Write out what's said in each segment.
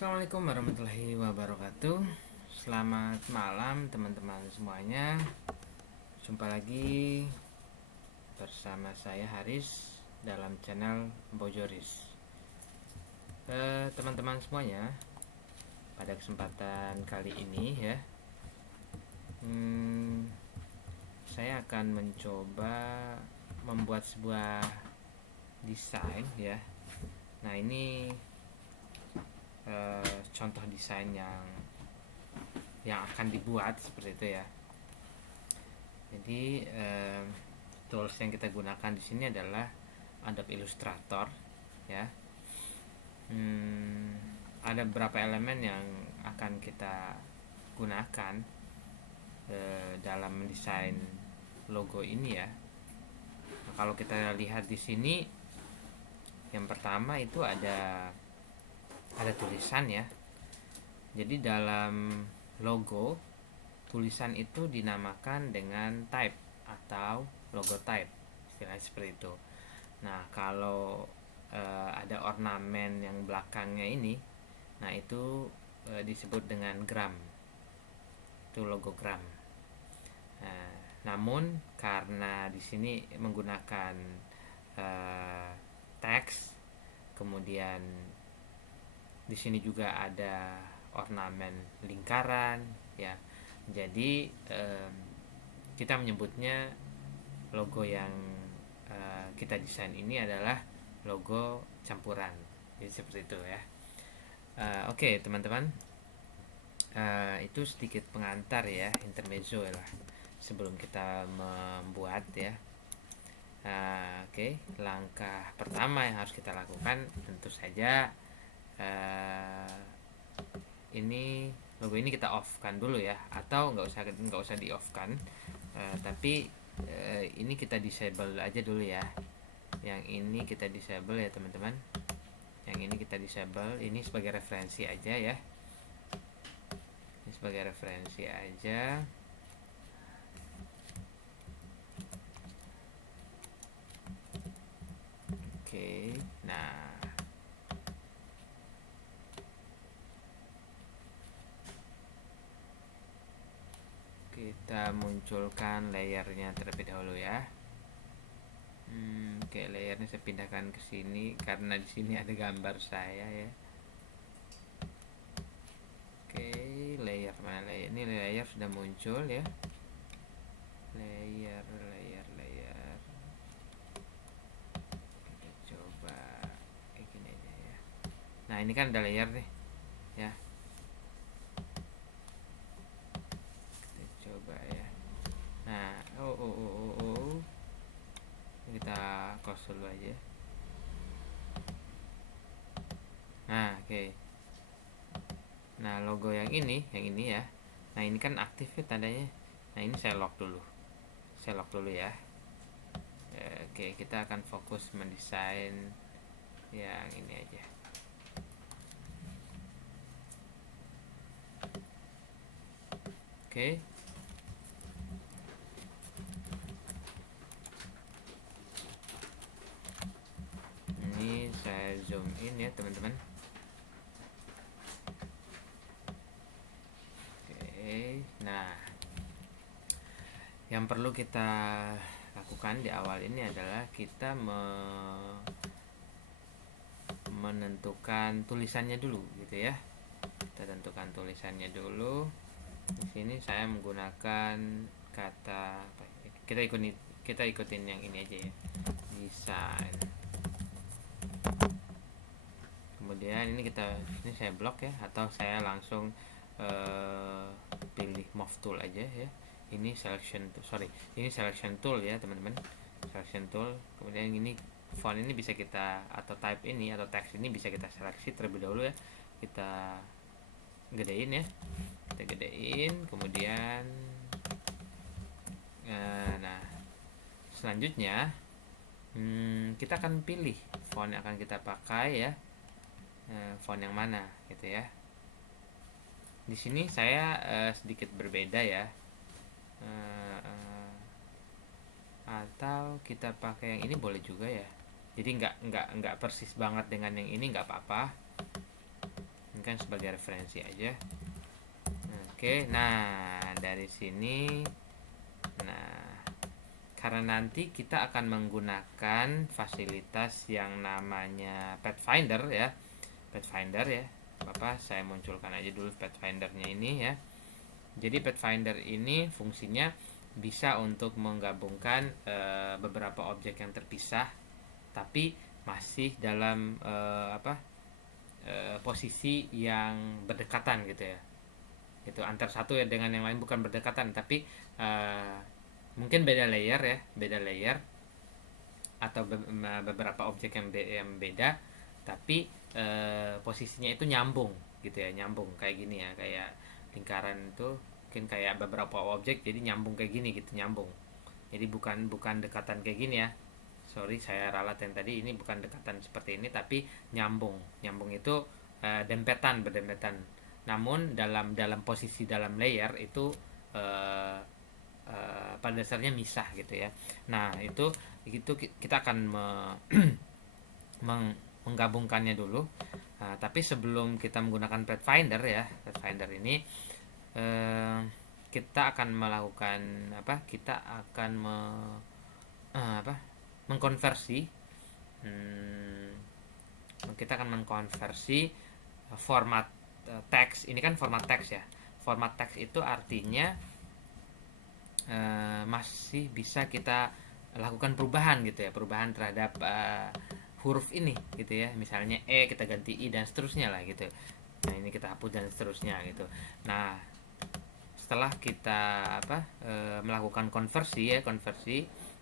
Assalamualaikum warahmatullahi wabarakatuh. Selamat malam teman-teman semuanya. Jumpa lagi bersama saya Haris dalam channel Bojoris. Teman-teman semuanya, pada kesempatan kali ini ya, saya akan mencoba membuat sebuah desain ya. Nah, ini contoh desain yang akan dibuat seperti itu ya. Jadi tools yang kita gunakan di sini adalah Adobe Illustrator ya. Ada beberapa elemen yang akan kita gunakan dalam mendesain logo ini ya. Nah, kalau kita lihat di sini, yang pertama itu ada tulisan ya. Jadi dalam logo, tulisan itu dinamakan dengan type atau logo type, istilahnya seperti itu. Nah, kalau ada ornamen yang belakangnya ini, nah itu disebut dengan gram, itu logo gram. Namun karena di sini menggunakan teks, kemudian di sini juga ada ornamen lingkaran ya. Jadi kita menyebutnya logo yang kita desain ini adalah logo campuran. Jadi seperti itu ya. Oke, teman-teman. Itu sedikit pengantar ya, intermezzo lah sebelum kita membuat ya. Oke, langkah pertama yang harus kita lakukan tentu saja ini logo ini kita off kan dulu ya, atau nggak usah di off kan, tapi ini kita disable aja dulu ya. Yang ini kita disable ya teman-teman, yang ini kita disable. Ini sebagai referensi aja ya, ini sebagai referensi aja. Oke, nah kita munculkan layernya terlebih dahulu ya. Oke, layernya saya pindahkan ke sini karena di sini ada gambar saya ya. Oke, layer mana layer? Ini layer sudah muncul ya. Layer. Kita coba gini aja ya. Nah, ini kan ada layer nih ya. Kita coba ya. Nah, kita close dulu aja. Nah, oke. Nah, logo yang ini ya. Nah, ini kan aktif ya tandanya. Nah, ini saya lock dulu ya. Oke, kita akan fokus mendesain yang ini aja. Oke. Ini saya zoom in ya teman-teman. Oke, nah yang perlu kita lakukan di awal ini adalah kita menentukan tulisannya dulu gitu ya. Kita tentukan tulisannya dulu. Di sini saya menggunakan kata apa? Kita ikutin yang ini aja ya. Desain. Kemudian ini saya blok ya, atau saya langsung pilih move tool aja ya. Ini selection tool ya teman-teman, selection tool. Kemudian ini font ini bisa kita, atau type ini atau teks ini bisa kita seleksi terlebih dahulu ya. Kita gedein ya, kemudian nah selanjutnya kita akan pilih font yang akan kita pakai ya. Font yang mana gitu ya. Di sini saya sedikit berbeda ya. Atau kita pakai yang ini boleh juga ya. Jadi nggak persis banget dengan yang ini, nggak apa-apa. ini kan sebagai referensi aja. Oke, nah dari sini, nah karena nanti kita akan menggunakan fasilitas yang namanya Pathfinder ya, Pathfinder ya. Bapak saya munculkan aja dulu Pathfindernya ini ya. Jadi Pathfinder ini fungsinya bisa untuk menggabungkan beberapa objek yang terpisah tapi masih dalam posisi yang berdekatan gitu ya. Itu antar satu ya dengan yang lain, bukan berdekatan tapi mungkin beda layer ya, beda layer atau beberapa objek yang beda tapi posisinya itu nyambung gitu ya, nyambung kayak gini ya, kayak lingkaran itu mungkin kayak beberapa objek jadi nyambung kayak gini gitu, nyambung. Jadi bukan dekatan kayak gini ya, sorry saya ralat yang tadi, ini bukan dekatan seperti ini tapi nyambung itu berdempetan, namun dalam posisi dalam layer itu pada dasarnya misah gitu ya. Nah itu kita akan menggabungkannya dulu. Nah, tapi sebelum kita menggunakan Pathfinder ya, Pathfinder ini kita akan melakukan kita akan mengkonversi kita akan mengkonversi format teks. Ini kan format teks ya. Format teks itu artinya masih bisa kita lakukan perubahan gitu ya, perubahan terhadap huruf ini gitu ya. Misalnya kita ganti I dan seterusnya lah gitu. Nah ini kita hapus dan seterusnya gitu. Nah setelah kita melakukan konversi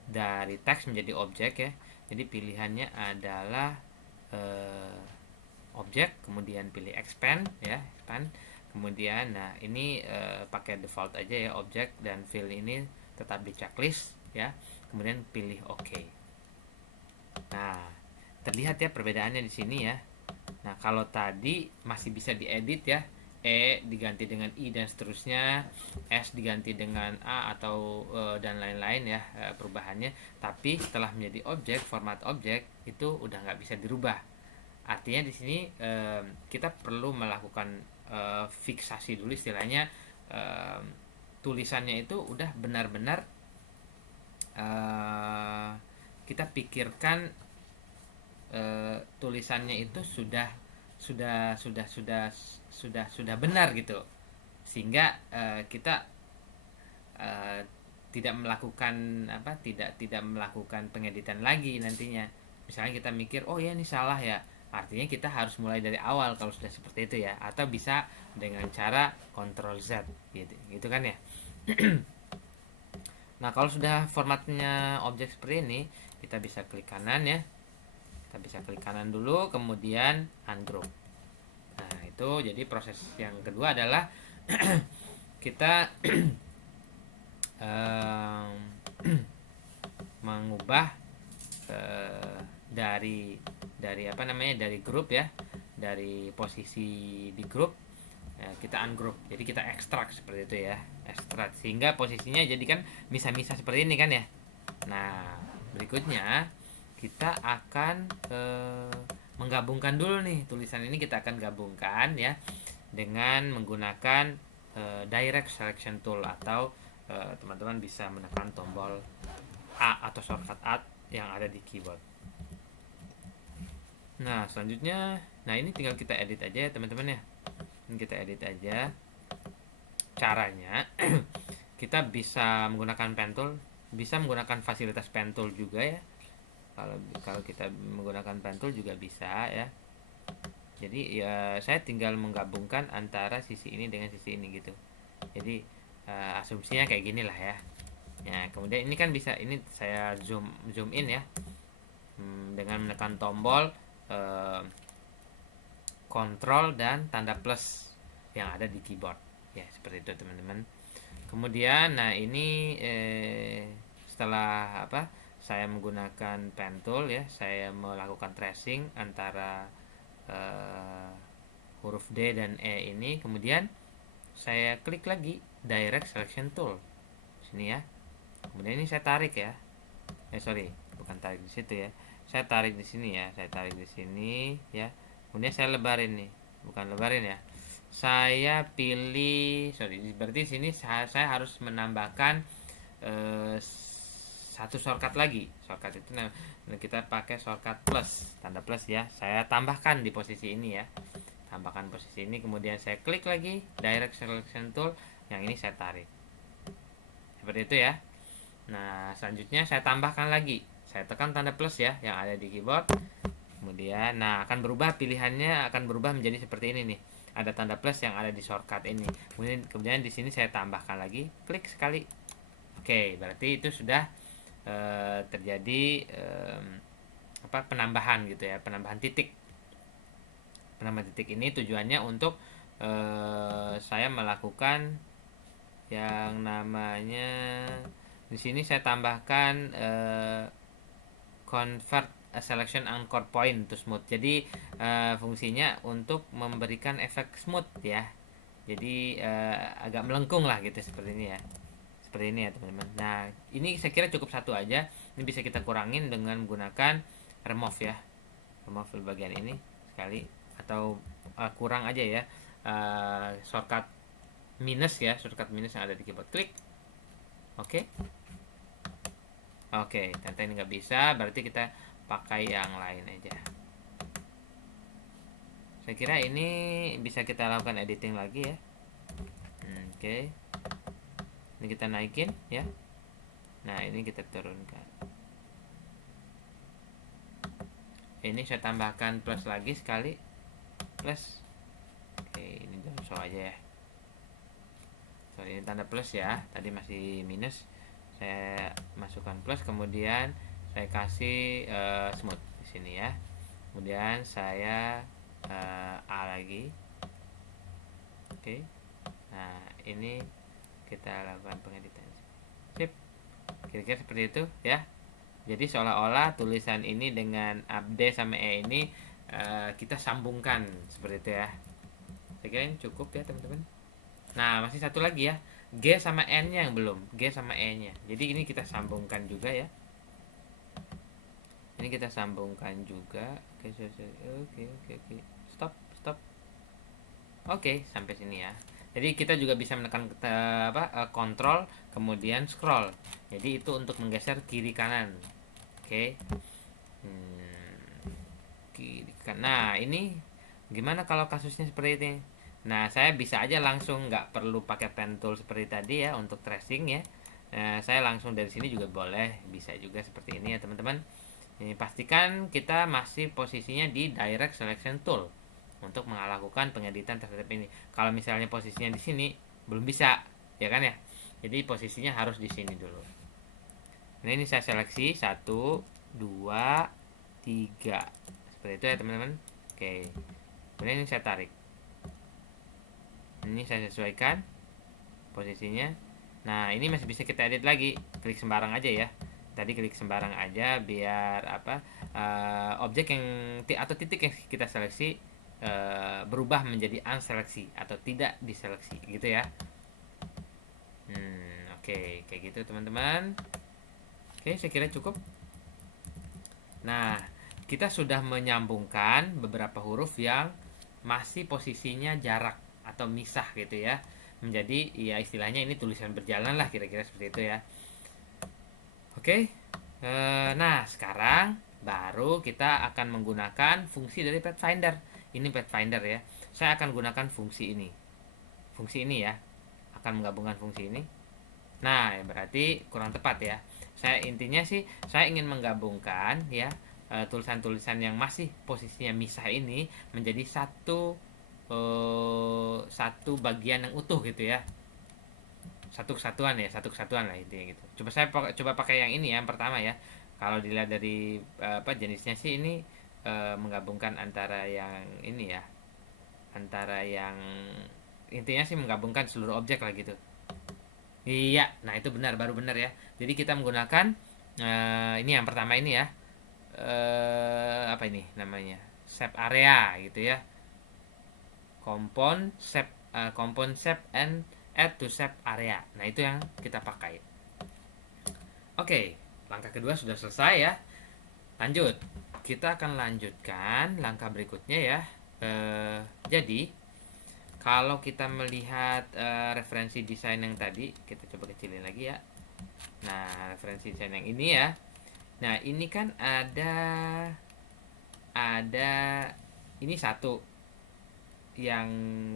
dari teks menjadi objek ya, jadi pilihannya adalah objek, kemudian pilih expand ya, expand. Kemudian nah ini pakai default aja ya, objek dan fill ini tetap di checklist ya. Kemudian pilih OK. Nah terlihat ya perbedaannya di sini ya. Nah kalau tadi masih bisa diedit ya, diganti dengan I dan seterusnya, S diganti dengan A atau dan lain-lain ya perubahannya. Tapi setelah menjadi objek, format objek itu udah nggak bisa dirubah. Artinya di sini kita perlu melakukan fiksasi dulu istilahnya, tulisannya itu udah benar-benar kita pikirkan tulisannya itu sudah benar gitu, sehingga kita tidak melakukan tidak melakukan pengeditan lagi nantinya. Misalnya kita mikir oh ya ini salah ya, artinya kita harus mulai dari awal kalau sudah seperti itu ya, atau bisa dengan cara Ctrl Z gitu kan ya. Nah kalau sudah formatnya objek seperti ini, kita bisa klik kanan ya, kita bisa klik kanan dulu kemudian ungroup. Nah itu jadi proses yang kedua adalah kita mengubah dari dari grup ya, dari posisi di grup ya, kita ungroup, jadi kita ekstrak seperti itu ya, ekstrak sehingga posisinya jadi kan misah-misah seperti ini kan ya. Nah berikutnya kita akan menggabungkan dulu nih, tulisan ini kita akan gabungkan ya dengan menggunakan direct selection tool, atau teman-teman bisa menekan tombol A atau shortcut A yang ada di keyboard. Nah selanjutnya, nah ini tinggal kita edit aja ya teman-teman ya, ini kita edit aja. Caranya kita bisa menggunakan pen tool, bisa menggunakan fasilitas pen tool juga ya. Kalau kita menggunakan pen tool juga bisa ya. Jadi ya saya tinggal menggabungkan antara sisi ini dengan sisi ini gitu. Jadi asumsinya kayak gini lah ya. Ya kemudian ini kan bisa, ini saya zoom in ya, dengan menekan tombol Ctrl dan tanda plus yang ada di keyboard ya, seperti itu teman-teman. Kemudian nah ini setelah saya menggunakan pen tool ya, saya melakukan tracing antara huruf D dan E ini, kemudian saya klik lagi direct selection tool sini ya. Kemudian ini saya tarik ya, sorry bukan tarik di situ ya, saya tarik di sini ya, saya tarik di sini ya. Kemudian saya lebarin nih, bukan lebarin ya. Saya pilih, sorry, berarti sini saya harus menambahkan satu shortcut lagi. Shortcut itu kita pakai shortcut plus, tanda plus ya. Saya tambahkan di posisi ini ya. Tambahkan posisi ini, kemudian saya klik lagi direct selection tool, yang ini saya tarik. Seperti itu ya. Nah, selanjutnya saya tambahkan lagi. Saya tekan tanda plus ya yang ada di keyboard. Kemudian, nah akan berubah, pilihannya akan berubah menjadi seperti ini nih. Ada tanda plus yang ada di shortcut ini. Kemudian di sini saya tambahkan lagi, klik sekali. Oke, berarti itu sudah terjadi penambahan gitu ya, penambahan titik. Penambahan titik ini tujuannya untuk saya melakukan yang namanya, di sini saya tambahkan convert a selection anchor point to smooth. Jadi fungsinya untuk memberikan efek smooth ya. Jadi agak melengkung lah gitu, seperti ini ya. Seperti ini ya teman-teman. Nah, ini saya kira cukup satu aja. Ini bisa kita kurangin dengan menggunakan remove ya. Remove di bagian ini sekali, atau kurang aja ya. Shortcut minus ya, shortcut minus yang ada di keyboard, klik. Oke. Oke, ternyata ini nggak bisa, berarti kita pakai yang lain aja. Saya kira ini bisa kita lakukan editing lagi ya. Oke. Ini kita naikin ya. Nah, ini kita turunkan. Ini saya tambahkan plus lagi sekali. Plus. Oke, ini jangan show aja ya. Sorry, ini tanda plus ya. Tadi masih minus. Saya masukkan plus, kemudian saya kasih smooth di sini ya. Kemudian saya A lagi. Oke. Nah, ini kita lakukan pengeditan. Sip. Kira-kira seperti itu ya. Jadi seolah-olah tulisan ini dengan D sama E ini kita sambungkan seperti itu ya. Saya kira ini cukup ya teman-teman. Nah, masih satu lagi ya. G sama N-nya yang belum. G sama E-nya. Jadi ini kita sambungkan juga ya. Ini kita sambungkan juga. Oke. Stop. Oke, sampai sini ya. Jadi kita juga bisa menekan kontrol kemudian scroll. Jadi itu untuk menggeser kiri kanan. Oke. Kiri kanan. Nah, ini gimana kalau kasusnya seperti ini? Nah, saya bisa aja langsung, nggak perlu pakai pen tool seperti tadi ya untuk tracing ya. Nah, saya langsung dari sini juga boleh, bisa juga seperti ini ya teman-teman. Ini pastikan kita masih posisinya di direct selection tool untuk melakukan pengeditan terhadap ini. Kalau misalnya posisinya di sini belum bisa, ya kan ya. Jadi posisinya harus di sini dulu. Nah, ini saya seleksi 1, 2, 3 seperti itu ya teman-teman. Oke. Kemudian ini saya tarik. Ini saya sesuaikan posisinya. Nah, ini masih bisa kita edit lagi. Klik sembarang aja ya. Tadi klik sembarang aja biar objek yang atau titik yang kita seleksi berubah menjadi unseleksi atau tidak diseleksi gitu ya. Oke, kayak gitu teman-teman. Oke, saya kira cukup. Nah, kita sudah menyambungkan beberapa huruf yang masih posisinya jarak atau misah gitu ya, menjadi ya istilahnya ini tulisan berjalan lah, kira-kira seperti itu ya. Oke. Nah, sekarang baru kita akan menggunakan fungsi dari Pathfinder. Ini Pathfinder ya. Saya akan gunakan fungsi ini. Fungsi ini ya. Akan menggabungkan fungsi ini. Nah, ya berarti kurang tepat ya. Saya intinya sih saya ingin menggabungkan ya tulisan-tulisan yang masih posisinya misah ini menjadi satu bagian yang utuh gitu ya. Satu kesatuan lah intinya gitu. Coba pakai yang ini ya, yang pertama ya. Kalau dilihat dari jenisnya sih ini menggabungkan antara yang ini ya. Antara yang intinya sih menggabungkan seluruh objek lah gitu. Iya, nah itu baru benar ya. Jadi kita menggunakan ini yang pertama ini ya. Apa ini namanya? Shape area gitu ya. Compound shape and add to shape area. Nah, itu yang kita pakai. Oke, langkah kedua sudah selesai ya. Lanjut. Kita akan lanjutkan langkah berikutnya ya. Jadi kalau kita melihat referensi desain yang tadi, kita coba kecilin lagi ya. Nah, referensi desain yang ini ya. Nah, ini kan ada ini satu yang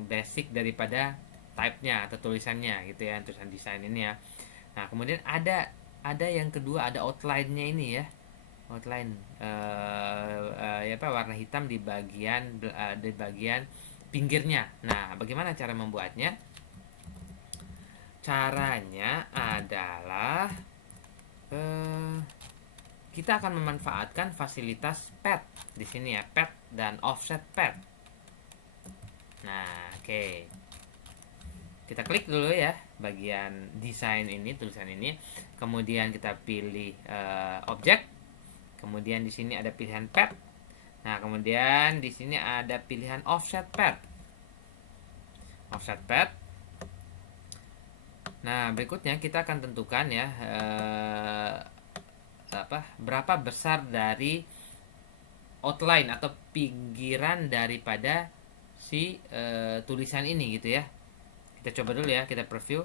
basic daripada type-nya atau tulisannya gitu ya, tulisan desain ini ya. Nah, kemudian ada yang kedua, ada outline-nya ini ya. Outline ya apa, warna hitam di bagian pinggirnya. Nah, bagaimana cara membuatnya? Caranya adalah kita akan memanfaatkan fasilitas pad di sini ya, pad dan offset pad. Nah, oke. Kita klik dulu ya bagian desain ini, tulisan ini. Kemudian kita pilih objek. Kemudian di sini ada pilihan pad. Nah, kemudian di sini ada pilihan offset pad. Offset pad. Nah, berikutnya kita akan tentukan ya berapa besar dari outline atau pinggiran daripada si tulisan ini gitu ya. Kita coba dulu ya, kita preview.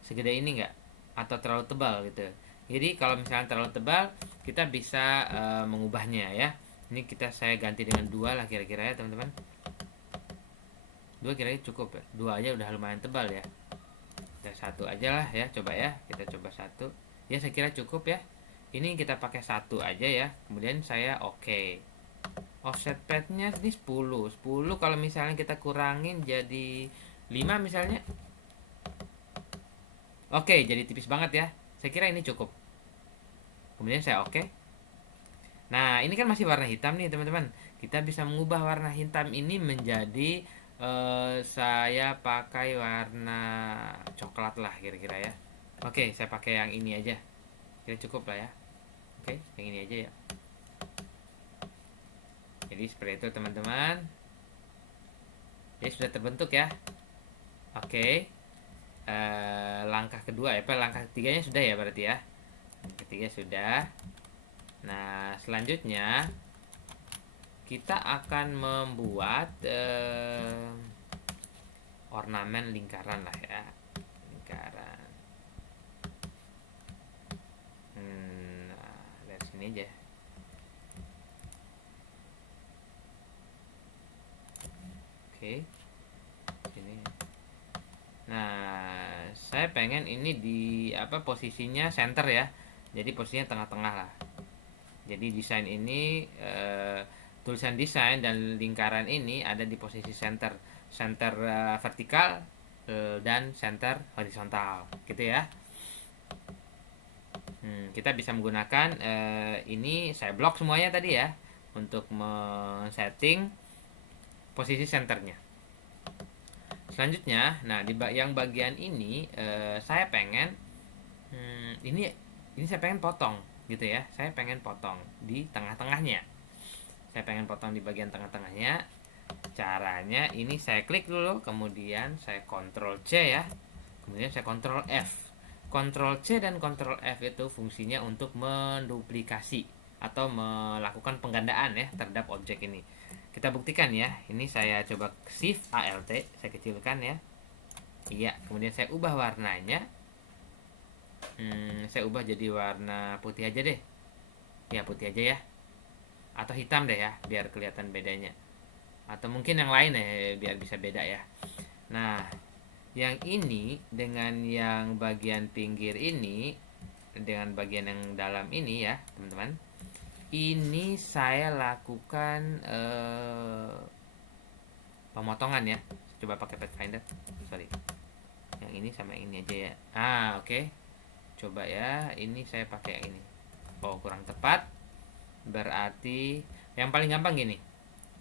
Segede ini enggak atau terlalu tebal gitu. Jadi kalau misalnya terlalu tebal, kita bisa mengubahnya ya. Ini saya ganti dengan 2 lah kira-kira ya teman-teman. 2 kira-kira cukup ya. 2 aja udah lumayan tebal ya. Kita 1 aja lah ya, coba ya. Kita coba 1. Ya saya kira cukup ya. Ini kita pakai 1 aja ya. Kemudian saya oke. Offset padnya ini 10. 10 kalau misalnya kita kurangin jadi 5 misalnya. Oke, jadi tipis banget ya. Saya kira ini cukup. Kemudian saya oke. Nah, ini kan masih warna hitam nih teman-teman. Kita bisa mengubah warna hitam ini menjadi saya pakai warna coklat lah kira-kira ya. Oke, saya pakai yang ini aja. Kira cukup lah ya. Oke, yang ini aja ya. Jadi seperti itu teman-teman. Ya sudah terbentuk ya. Oke. Langkah kedua ya, langkah ketiganya sudah ya berarti ya. Ketiga sudah. Nah, selanjutnya kita akan membuat ornamen lingkaran lah ya, lingkaran. Nah, dari sini aja. Oke, sini. Nah, saya pengen ini di posisinya center ya. Jadi posisinya tengah-tengah lah. Jadi desain ini tulisan desain dan lingkaran ini ada di posisi center vertikal dan center horizontal gitu ya. Kita bisa menggunakan ini saya blok semuanya tadi ya untuk men-setting posisi centernya. Selanjutnya, nah di yang bagian ini saya pengen ini saya pengen potong gitu ya. Saya pengen potong di tengah-tengahnya. Saya pengen potong di bagian tengah-tengahnya. Caranya ini saya klik dulu, kemudian saya Ctrl C ya. Kemudian saya Ctrl F. Ctrl C dan Ctrl F itu fungsinya untuk menduplikasi atau melakukan penggandaan ya terhadap objek ini. Kita buktikan ya. Ini saya coba Shift Alt, saya kecilkan ya. Iya, kemudian saya ubah warnanya. Saya ubah jadi warna putih aja deh. Ya, putih aja ya. Atau hitam deh ya, biar kelihatan bedanya. Atau mungkin yang lain ya, biar bisa beda ya. Nah, yang ini dengan yang bagian pinggir ini, dengan bagian yang dalam ini ya, teman-teman. Ini saya lakukan pemotongan ya. Coba pakai Pathfinder. Sorry. Yang ini sama ini aja ya. Oke. Coba ya, ini saya pakai yang ini. Oh, kurang tepat. Berarti yang paling gampang gini.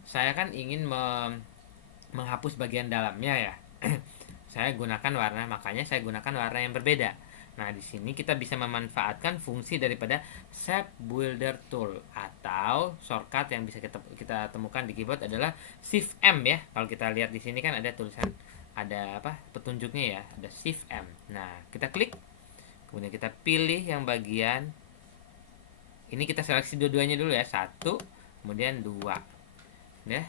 Saya kan ingin menghapus bagian dalamnya ya. Saya gunakan warna, makanya saya gunakan warna yang berbeda. Nah, di sini kita bisa memanfaatkan fungsi daripada Shape Builder Tool atau shortcut yang bisa kita temukan di keyboard adalah Shift M ya. Kalau kita lihat di sini kan ada tulisan, ada petunjuknya ya, ada Shift M. Nah, kita klik. Kemudian kita pilih yang bagian ini, kita seleksi dua-duanya dulu ya. 1, kemudian 2. Ya.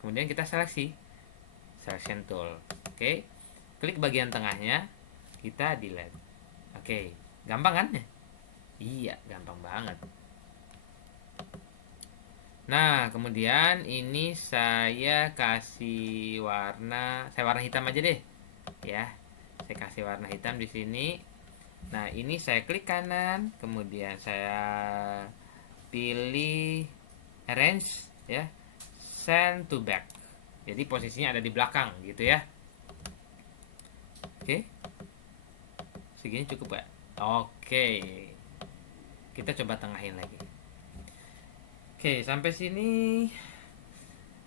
kemudian kita selection tool. Oke, klik bagian tengahnya, kita delete. Oke, gampang kan? Iya, gampang banget. Nah, kemudian ini saya kasih warna, saya warna hitam aja deh, ya. Saya kasih warna hitam di sini. Nah, ini saya klik kanan, kemudian saya pilih arrange, ya, send to back. Jadi posisinya ada di belakang, gitu ya. Oke, segini cukup ya. Oke, kita coba tengahin lagi. Oke, sampai sini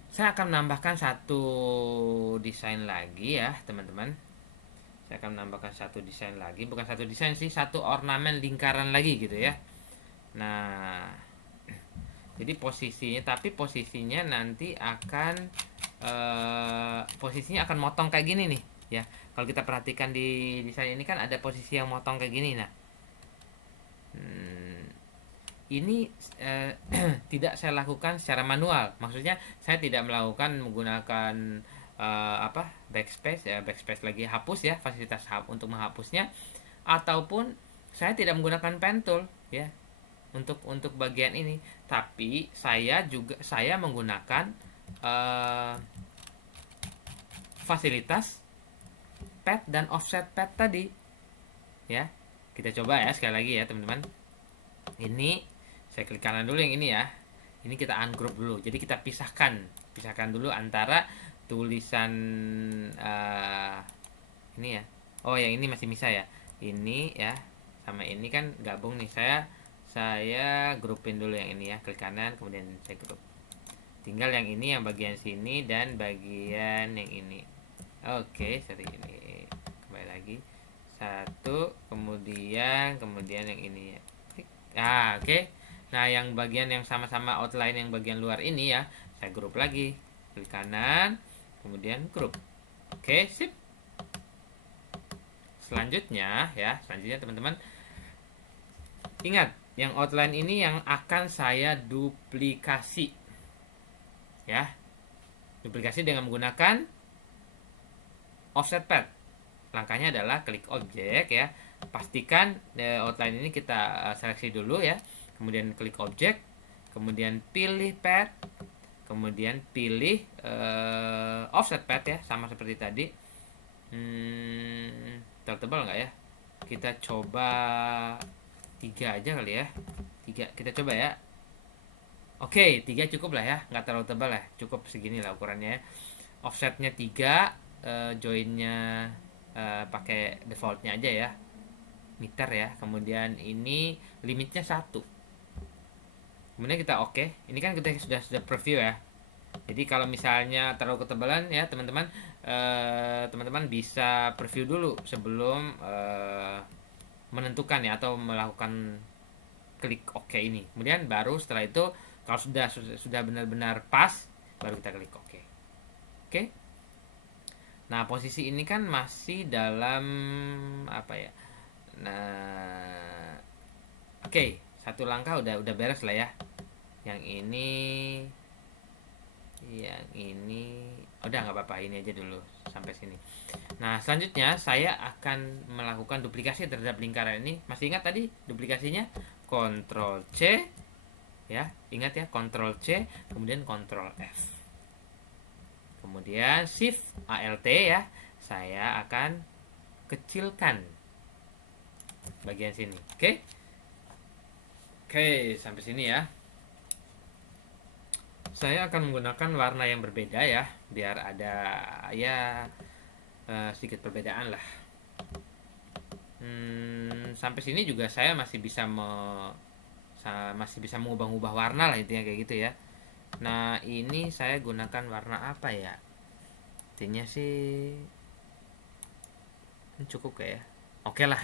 saya akan menambahkan satu desain lagi ya, teman-teman. Saya akan menambahkan satu desain lagi, bukan satu desain sih, satu ornamen lingkaran lagi gitu ya. Nah, jadi posisinya nanti akan posisinya akan motong kayak gini nih ya. Kalau kita perhatikan di desain ini kan ada posisi yang motong kayak gini. Nah, ini tidak saya lakukan secara manual. Maksudnya saya tidak melakukan menggunakan backspace ya, backspace lagi hapus ya, fasilitas untuk menghapusnya, ataupun saya tidak menggunakan pen tool ya untuk bagian ini, tapi saya menggunakan fasilitas pad dan offset pad tadi ya. Kita coba ya sekali lagi ya teman-teman. Ini saya klik kanan dulu yang ini ya. Ini kita ungroup dulu. Jadi kita pisahkan dulu antara tulisan ini ya. Oh, yang ini masih bisa ya. Ini ya sama ini kan gabung nih. Saya grupin dulu yang ini ya. Klik kanan kemudian saya grup. Tinggal yang ini, yang bagian sini dan bagian yang ini. Oke, seperti ini. Kembali lagi. Satu, kemudian yang ini ya. Oke. Nah, yang bagian yang sama-sama outline yang bagian luar ini ya, saya grup lagi. Klik kanan, kemudian grup. Oke, sip. Selanjutnya teman-teman, ingat, yang outline ini yang akan saya duplikasi. Ya. Duplikasi dengan menggunakan offset pad. Langkahnya adalah klik objek ya. Pastikan outline ini kita seleksi dulu ya. Kemudian klik objek, kemudian pilih pad, kemudian pilih offset pad ya, sama seperti tadi. Tebal nggak ya? Kita coba 3 aja kali ya. 3 kita coba ya. Oke, 3 cukup lah ya, nggak terlalu tebal ya, cukup segini lah ukurannya ya. Offsetnya 3, joinnya pakai defaultnya aja ya, meter ya. Kemudian ini limitnya 1. Kemudian kita oke. Ini kan kita sudah preview ya. Jadi kalau misalnya terlalu ketebalan ya teman-teman, teman-teman bisa preview dulu sebelum menentukan ya, atau melakukan klik oke ini. Kemudian baru setelah itu kalau sudah benar-benar pas, baru kita klik oke. Oke. Nah, posisi ini kan masih dalam apa ya? Nah, oke, satu langkah udah beres lah ya. Yang ini udah nggak apa-apa, ini aja dulu sampai sini. Nah, selanjutnya saya akan melakukan duplikasi terhadap lingkaran ini. Masih ingat tadi duplikasinya? Ctrl C ya, ingat ya, Ctrl C kemudian Ctrl F, kemudian Shift Alt ya. Saya akan kecilkan bagian sini. Oke, sampai sini ya. Saya akan menggunakan warna yang berbeda ya, biar ada ya sedikit perbedaan lah. Sampai sini juga saya masih bisa mengubah-ubah warna lah, intinya kayak gitu ya. Nah, ini saya gunakan warna apa ya? Intinya sih cukup kayak ya. Oke lah.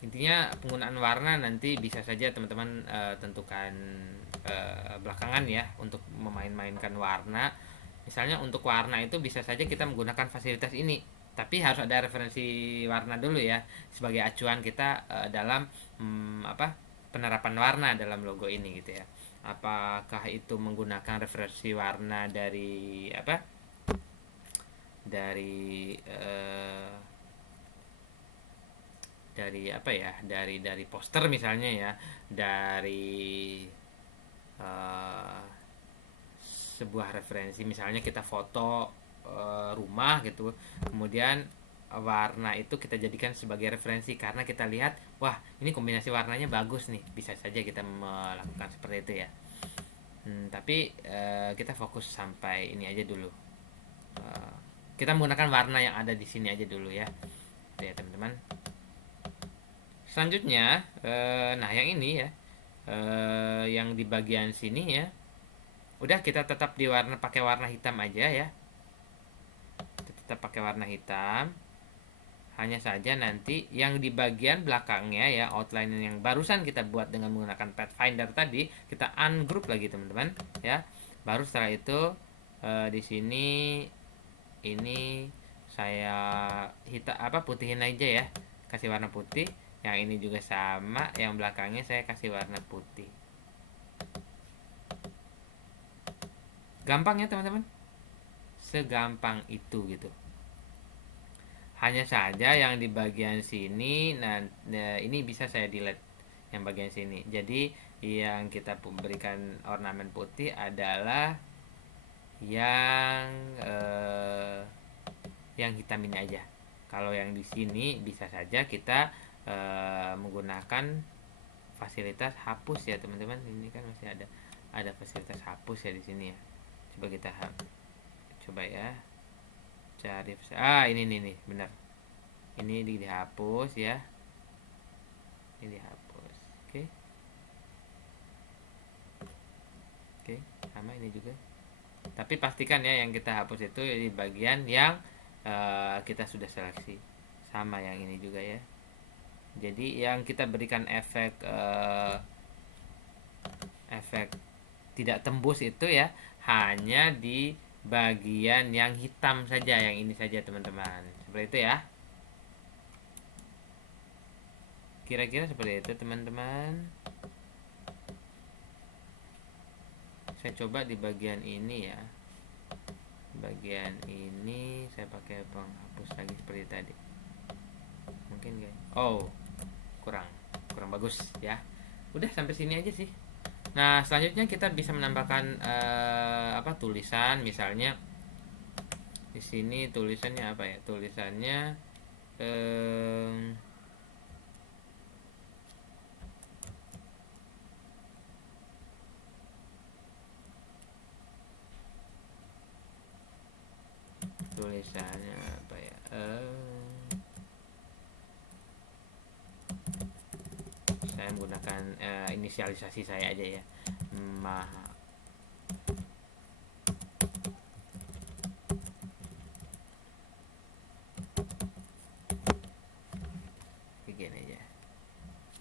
Intinya penggunaan warna nanti bisa saja teman-teman tentukan belakangan ya, untuk memain-mainkan warna. Misalnya untuk warna itu bisa saja kita menggunakan fasilitas ini, tapi harus ada referensi warna dulu ya, sebagai acuan kita dalam penerapan warna dalam logo ini gitu ya. Apakah itu menggunakan referensi warna dari dari apa ya, dari poster misalnya ya, dari uh, sebuah referensi, misalnya kita foto rumah gitu, kemudian warna itu kita jadikan sebagai referensi karena kita lihat, wah ini kombinasi warnanya bagus nih, bisa saja kita melakukan seperti itu ya. Tapi kita fokus sampai ini aja dulu. Uh, kita menggunakan warna yang ada di sini aja dulu ya, ya teman-teman. Selanjutnya, nah yang ini ya, yang di bagian sini ya, udah kita tetap di warna, pakai warna hitam aja ya. Kita tetap pakai warna hitam. Hanya saja nanti yang di bagian belakangnya ya, outline yang barusan kita buat dengan menggunakan Pathfinder tadi, kita ungroup lagi teman-teman ya. Baru setelah itu di sini ini saya putihin aja ya, kasih warna putih. Yang ini juga sama, yang belakangnya saya kasih warna putih. Gampang ya teman-teman, segampang itu gitu. Hanya saja yang di bagian sini, nah ini bisa saya delete yang bagian sini. Jadi yang kita berikan ornamen putih adalah yang hitam ini aja. Kalau yang di sini bisa saja kita menggunakan fasilitas hapus ya teman-teman. Ini kan masih ada fasilitas hapus ya di sini ya. Coba kita coba ya, cari ini nih benar, ini dihapus ya, ini dihapus. Oke, sama ini juga, tapi pastikan ya yang kita hapus itu di bagian yang kita sudah seleksi, sama yang ini juga ya. Jadi yang kita berikan efek tidak tembus itu ya, hanya di bagian yang hitam saja, yang ini saja teman-teman, seperti itu ya, kira-kira seperti itu teman-teman. Saya coba di bagian ini ya, bagian ini saya pakai penghapus lagi seperti tadi, mungkin guys. kurang bagus ya. Udah sampai sini aja sih. Nah selanjutnya kita bisa menambahkan tulisan, misalnya di sini tulisannya apa ya, tulisannya tulisannya apa ya, saya menggunakan inisialisasi saya aja ya, Maha. Begini aja,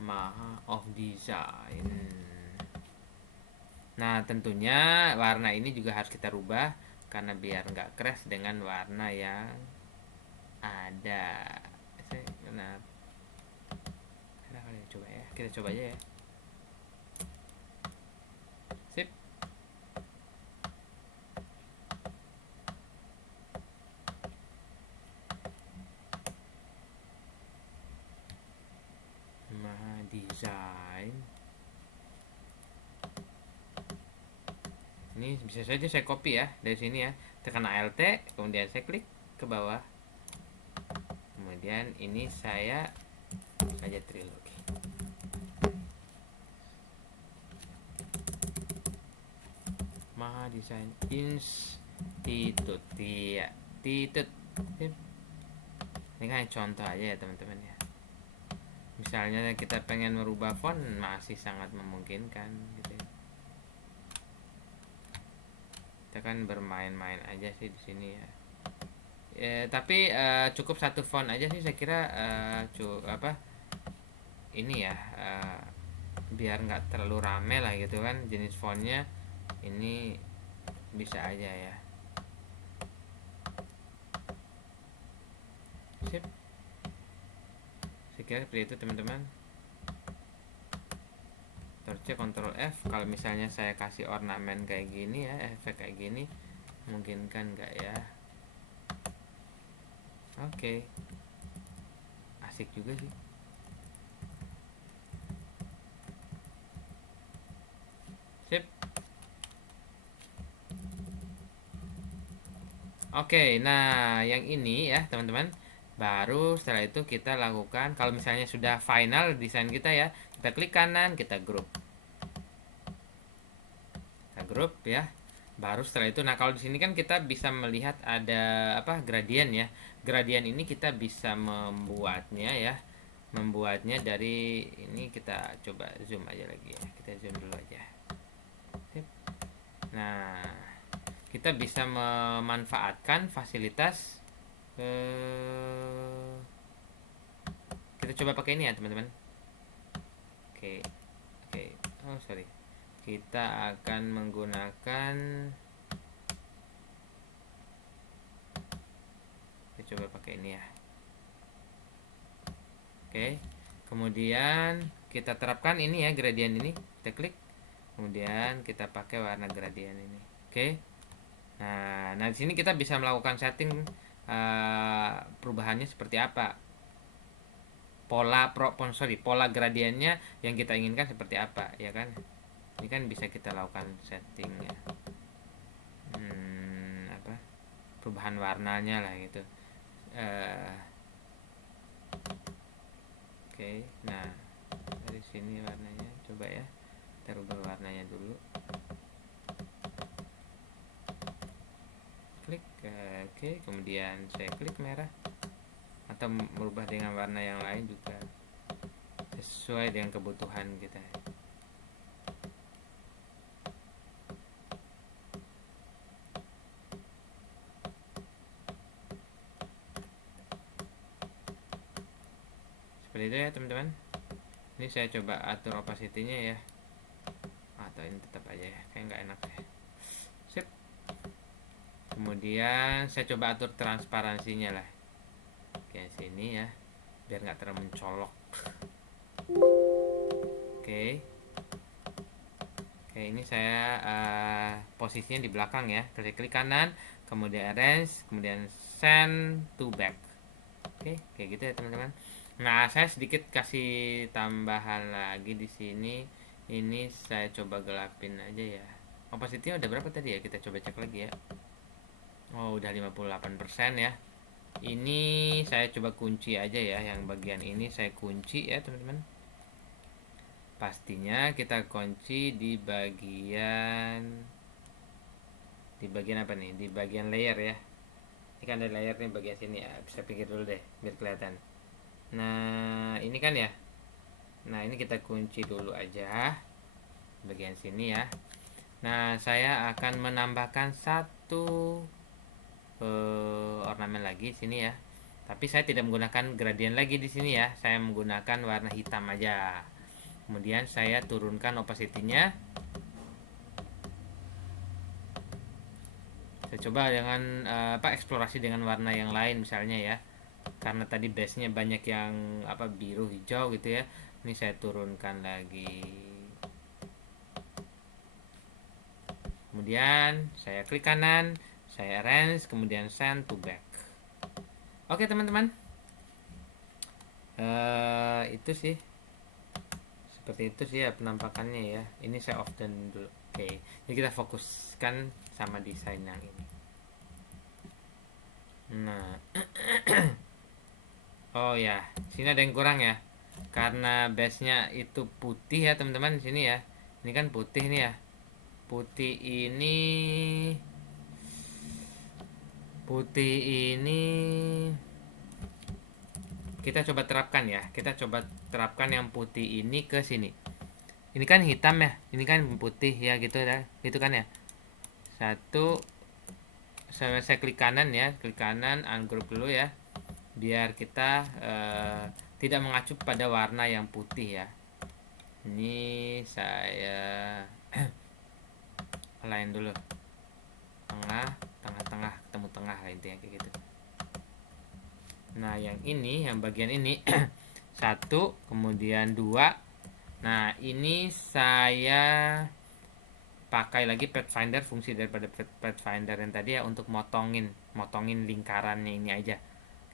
Maha of Design. Nah tentunya warna ini juga harus kita rubah karena biar nggak crash dengan warna yang ada. Coba ya, kita coba aja ya. Sip. Maha Design. Ini bisa saja saya copy ya dari sini ya, tekan Alt, kemudian saya klik ke bawah, kemudian ini saya saja trilogi. Maha Design Institute ya, Titut. Ini kan contoh aja ya teman-teman ya. Misalnya kita pengen merubah font, masih sangat memungkinkan gitu ya. Kita kan bermain-main aja sih di sini ya. Tapi cukup satu font aja sih saya kira, ini ya, biar nggak terlalu rame lah gitu kan jenis fontnya. Ini bisa aja ya. Sip. Saya kira seperti itu teman-teman. Ctrl F. Kalau misalnya saya kasih ornamen kayak gini ya, efek kayak gini, mungkin kan nggak ya. Oke. Asik juga sih. Sip. Oke, nah yang ini ya teman-teman. Baru setelah itu kita lakukan, kalau misalnya sudah final desain kita ya, kita klik kanan, kita grup. Kita grup ya. Baru setelah itu, nah kalau di sini kan kita bisa melihat ada apa gradien ya. Gradien ini kita bisa membuatnya ya. Membuatnya dari ini, kita coba zoom aja lagi ya. Kita zoom dulu aja. Sip. Nah, kita bisa memanfaatkan fasilitas kita coba pakai ini ya teman-teman. Oke, oke. Oh sorry, kita akan menggunakan, kita coba pakai ini ya. Oke, kemudian kita terapkan ini ya, gradien ini. Kita klik, kemudian kita pakai warna gradien ini. Oke. Nah di sini kita bisa melakukan setting perubahannya seperti apa. Pola gradiennya yang kita inginkan seperti apa, ya kan? Ini kan bisa kita lakukan settingnya. Apa? Perubahan warnanya lah gitu. Oke, nah dari sini warnanya coba ya, kita rubah warnanya dulu. Klik, oke, kemudian saya klik merah, atau merubah dengan warna yang lain juga sesuai dengan kebutuhan kita. Seperti itu ya teman-teman. Ini saya coba atur opacity-nya ya, atau ini tetap aja ya, kayak nggak enak ya. Sip. Kemudian saya coba atur transparansinya lah, kayak sini ya, biar nggak terlalu mencolok. Oke. Oke, ini saya posisinya di belakang ya. Klik kanan, kemudian arrange, kemudian send to back. Oke, kayak gitu ya teman-teman. Nah, saya sedikit kasih tambahan lagi di sini. Ini saya coba gelapin aja ya. Opacity-nya udah berapa tadi ya? Kita coba cek lagi ya. Oh, udah 58% ya. Ini saya coba kunci aja ya, yang bagian ini saya kunci ya teman-teman. Pastinya kita kunci di bagian apa nih? Di bagian layer ya. Ini kan ada layer nih bagian sini ya. Bisa pikir dulu deh biar kelihatan. Nah, ini kan ya. Nah, ini kita kunci dulu aja bagian sini ya. Nah, saya akan menambahkan satu ornamen lagi sini ya. Tapi saya tidak menggunakan gradien lagi di sini ya. Saya menggunakan warna hitam aja. Kemudian saya turunkan opacity-nya. Saya coba dengan eksplorasi dengan warna yang lain misalnya ya. Karena tadi base-nya banyak yang biru hijau gitu ya. Ini saya turunkan lagi. Kemudian saya klik kanan, saya arrange, kemudian send to back. Oke teman-teman, itu sih, seperti itu sih ya penampakannya ya. Ini saya off dulu. Oke, jadi kita fokuskan sama desain yang ini. Nah, oh ya, sini ada yang kurang ya, karena base-nya itu putih ya teman-teman di sini ya. Ini kan putih nih ya. Putih ini kita coba terapkan ya. Kita coba terapkan yang putih ini ke sini. Ini kan hitam ya, ini kan putih ya gitu ya. Itu kan ya. Satu, saya klik kanan ya, klik kanan, ungroup dulu ya. Biar kita tidak mengacu pada warna yang putih ya. Ini saya align dulu. Tengah, ketemu tengah lah intinya kayak gitu. Nah, yang ini, yang bagian ini satu, kemudian dua. Nah, ini saya pakai lagi Pathfinder, fungsi daripada Pathfinder yang tadi ya, untuk motongin lingkarannya ini aja.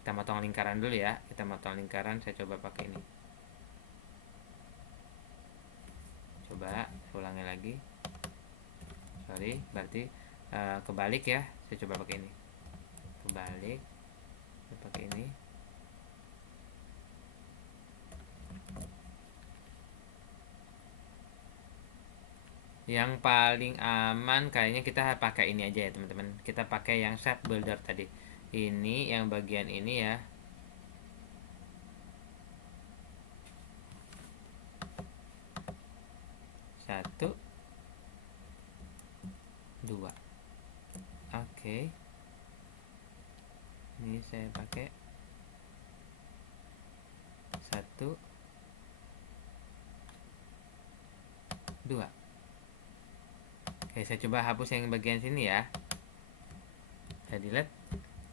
Kita motong lingkaran dulu ya. Kita motong lingkaran, saya coba pakai ini. Coba ulangi lagi. Sorry, berarti kebalik ya. Saya coba pakai ini. Kebalik. Saya pakai ini. Yang paling aman kayaknya kita pakai ini aja ya teman-teman. Kita pakai yang shape builder tadi. Ini yang bagian ini ya. Satu, dua. Oke. Ini saya pakai satu, dua. Oke, saya coba hapus yang bagian sini ya. Saya delete.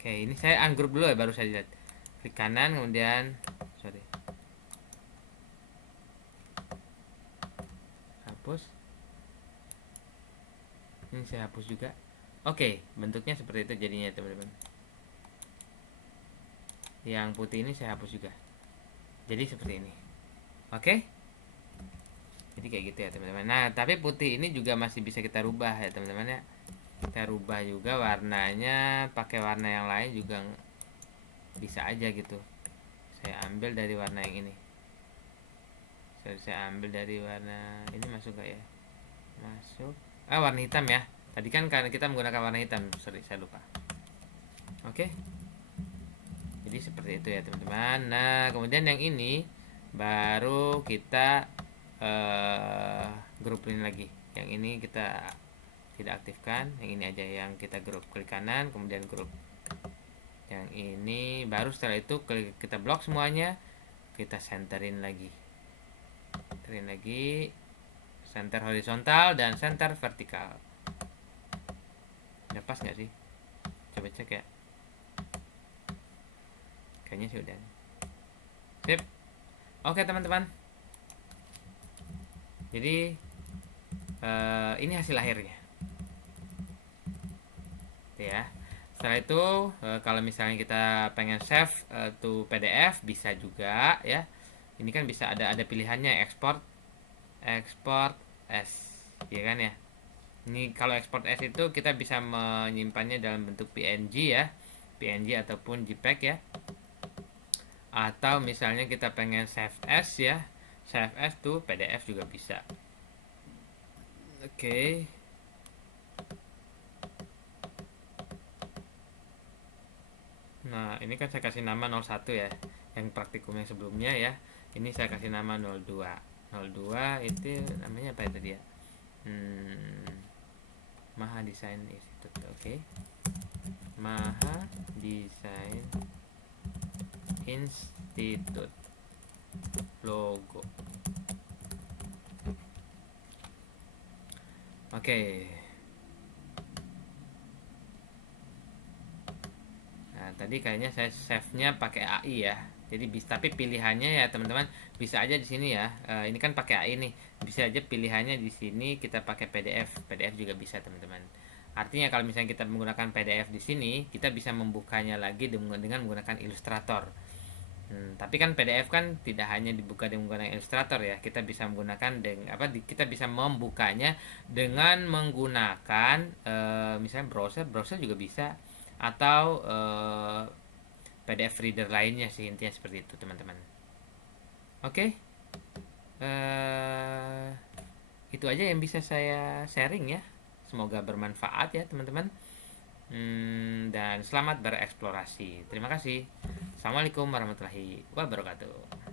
Oke, ini saya ungroup dulu ya, baru saya delete. Klik kanan, kemudian sorry, hapus. Ini saya hapus juga. Oke, bentuknya seperti itu jadinya teman-teman. Yang putih ini saya hapus juga. Jadi seperti ini. Oke. Jadi kayak gitu ya teman-teman. Nah, tapi putih ini juga masih bisa kita rubah ya teman-teman ya. Kita rubah juga warnanya, pakai warna yang lain juga bisa aja gitu. Saya ambil dari warna yang ini. Saya ambil dari warna ini, masuk gak ya? Masuk. Warna hitam ya. Tadi kan karena kita menggunakan warna hitam, sorry saya lupa. Oke. Jadi seperti itu ya teman-teman. Nah, kemudian yang ini baru kita grup ini lagi. Yang ini kita tidak aktifkan, yang ini aja yang kita grup. Klik kanan kemudian grup. Yang ini baru setelah itu kita blok semuanya, kita centerin lagi. Centerin lagi, center horizontal dan center vertikal. Udah pas nggak sih? Coba cek ya. Kayaknya sih udah. Sip. Oke teman-teman. Jadi ini hasil akhirnya. Ya. Setelah itu kalau misalnya kita pengen save to PDF bisa juga ya. Ini kan bisa ada pilihannya export as, ya kan ya. Ini kalau export as itu kita bisa menyimpannya dalam bentuk PNG ya. PNG ataupun JPEG ya. Atau misalnya kita pengen save as ya. Save as to PDF juga bisa. Oke. Nah, ini kan saya kasih nama 01 ya. Yang praktikum yang sebelumnya ya. Ini saya kasih nama 02. 02 itu namanya apa itu dia? Maha Desain Institute. Oke. Maha Desain Institute. Logo. Oke. Nah, tadi kayaknya saya save-nya pakai AI ya. Jadi tapi pilihannya ya teman-teman bisa aja di sini ya. Ini kan pakai AI nih. Bisa aja pilihannya di sini kita pakai PDF. PDF juga bisa teman-teman. Artinya kalau misalnya kita menggunakan PDF di sini, kita bisa membukanya lagi dengan menggunakan Illustrator. Tapi kan PDF kan tidak hanya dibuka dengan menggunakan Illustrator ya. Kita bisa menggunakan kita bisa membukanya dengan menggunakan misalnya browser juga bisa, atau PDF reader lainnya sih, intinya seperti itu teman-teman. Oke. Itu aja yang bisa saya sharing ya. Semoga bermanfaat ya teman-teman. Dan selamat bereksplorasi. Terima kasih. Assalamualaikum warahmatullahi wabarakatuh.